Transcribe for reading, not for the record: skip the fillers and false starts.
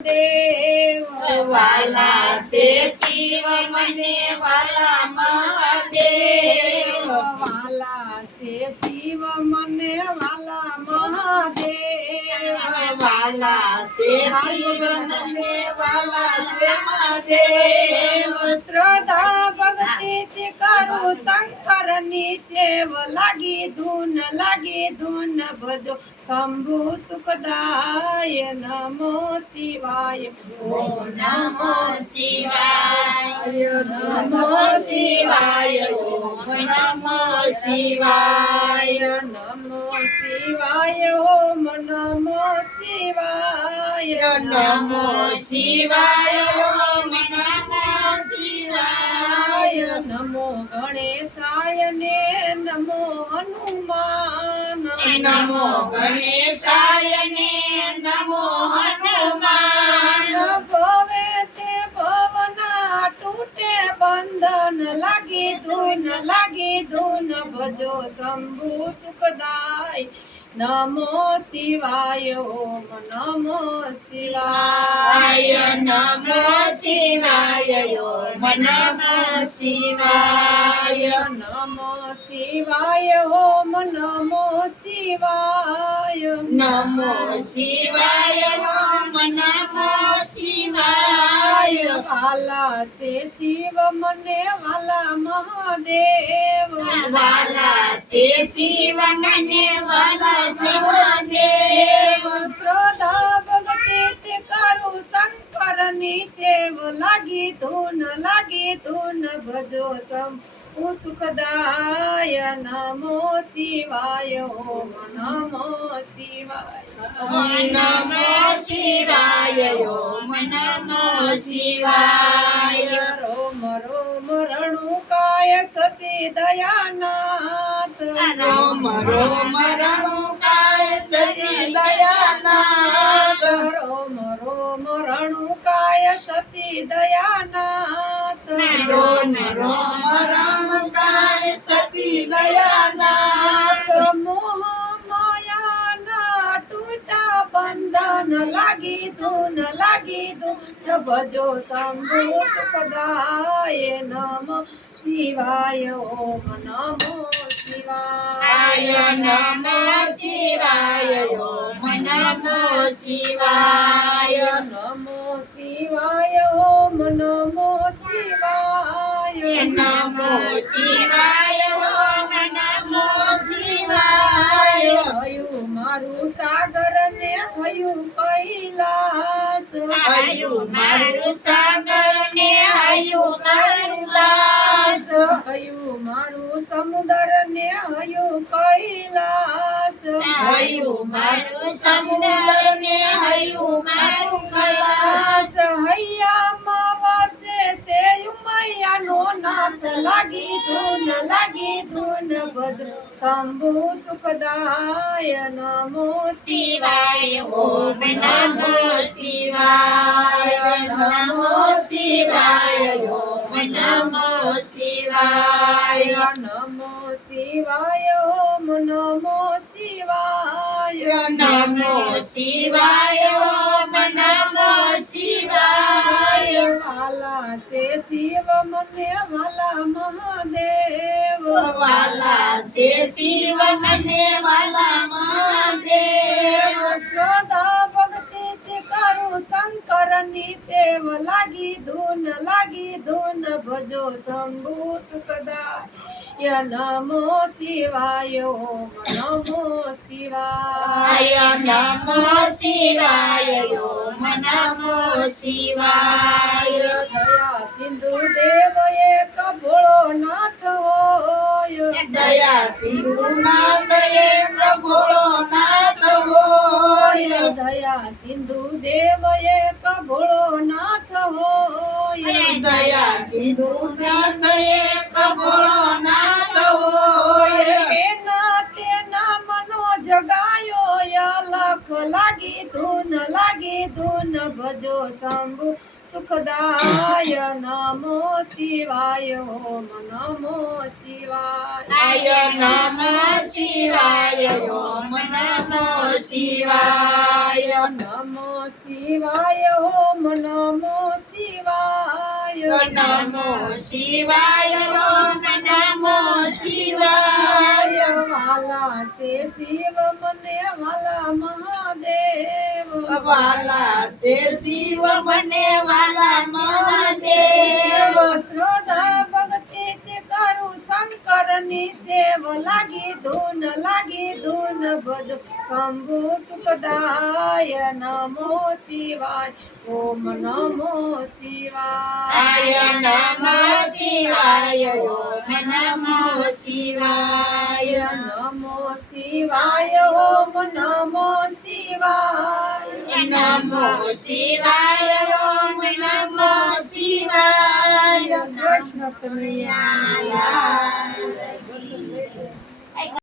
દેવ વાલા છે શિવ મને વાલા મહાદેવ વાલા છે શિવ મને વાલા મહાદેવ વાલા છે શિવ મને વાલા છે મહાદેવ શ્રદ્ધા ભક્તિ કરું શંકર ની સેવ લાગી ધૂન ભજો શંભુ સુખદાય નમો શિવાય ઓમ નમો શિવાય નમો શિવાય ઓમ નમો શિવાય નમો શિવાય ઓમ નમો શિવાય નમો શિવાય ઓમ નમો શિવાય નમો ગણેશાય ને નમો હનુમાન નમો ગણેશાય ને નમો હનુમાન ભવે તે ભવના તૂટે બંધન લાગી ધૂન ભજો શંભુ સુખદાય નમો શિવાય ઓમ નમો શિવાય નમો શિવાય ઓમ નમો શિવાય નમો શિવાય ઓમ નમો શિવાય નમો શિવાય ઓમ નમો શિવાય વાલા છે શિવ મને વાલા મહાદેવ વાલા છે શિવ મને વાલા છે મહાદેવ શ્રદ્ધા ભક્તિ કરું શંકર ની સેવ લાગી ધૂન ભજો શંભુ સુખદાય નમો શિવાય ઓમ નમો શિવાય નમો શિવાય ઓમ નમો શિવાય રોમ રોમ રણુકાય સચિદયાનાથ રોમ રોમ રણુકાય સચિદયાનાથ રોમ રોમ રણુકાય સચિદયાનાથ રોમ રોમ રણુકાય સચિદયાનાથ મોહ માયાના તૂટા બંધન લાગી ધૂન ભજો શંભુ સુખદાય નમો શિવાય ઓમ નમો શિવાય નમો શિવાય ઓમ નમો શિવાય નમો શિવાય ઓમ નમો શિવાય નમો શિવાય ઓમ નમો શિવાય હયું મારું સાગર ને હયું કૈલાસ હયું મારું સાગર ને હયું કૈલાસ હયું મારું સમુદ્ર ને હયું કૈલાસ હયું મારું સમુદ્ર ને હયું મારું કૈલાસ હૈયામાં વાસે છે ઉમૈયાનો નાથ લાગી ધૂન ભજ શંભુ સુખદાય નમો શિવાય ઓમ નમો શિવાય નમો શિવાય ઓમ નમો શિવાય નમો શિવાય ઓમ નમો શિવાય નમો શિવાય ઓમ નમો શિવાય વાલા છે શિવ મને વાલા મહાદેવ વાલા છે શિવ મને વાલા મહાદેવ શ્રદ્ધા ભક્તિ કરું શંકર ની સેવ લાગી ધૂન ભજો શંભુ સુખદાય નમો શિવાય ઓમ નમો શિવાય નમો શિવાય ઓમ નમો શિવાય દયા સિંધુ દેવ એક ભોળો નાથ હોય દયા સિંધુનાથ એક ભોળોનાથ હોય દયા સિંધુ દેવ એક ભોળો નાથ હોય દયા સિંધુનાથ એક ભોળોનાથ હોય એના તેના મનો જગાયો અલખ લાગી ધૂન ભજ ભજો શંભુ સુખદાય નમો શિવાય ઓમ નમો શિવાય નમો શિવાય ઓમ નમો શિવાય નમો શિવાય ઓમ નમો શિવાય નમો શિવાય ઓમ નમો શિવાય વાલા સે શિવ મને વાલા મહાદેવ વાલા સે શિવ મને વાલા મહાદેવ શ્રદ્ધા ભક્તિ થી કરું શંકરની સેવ લાગી ધૂન ભજ શંભુ સુખદાય નમો શિવાય ઓમ નમો શિવાય નમો શિવાય ઓમ નમો શિવાય નમો શિવાય ઓમ નમો શિવાય નમો શિવાય ઓમ નમો શિવાય વૈષ્ણવ કનૈયા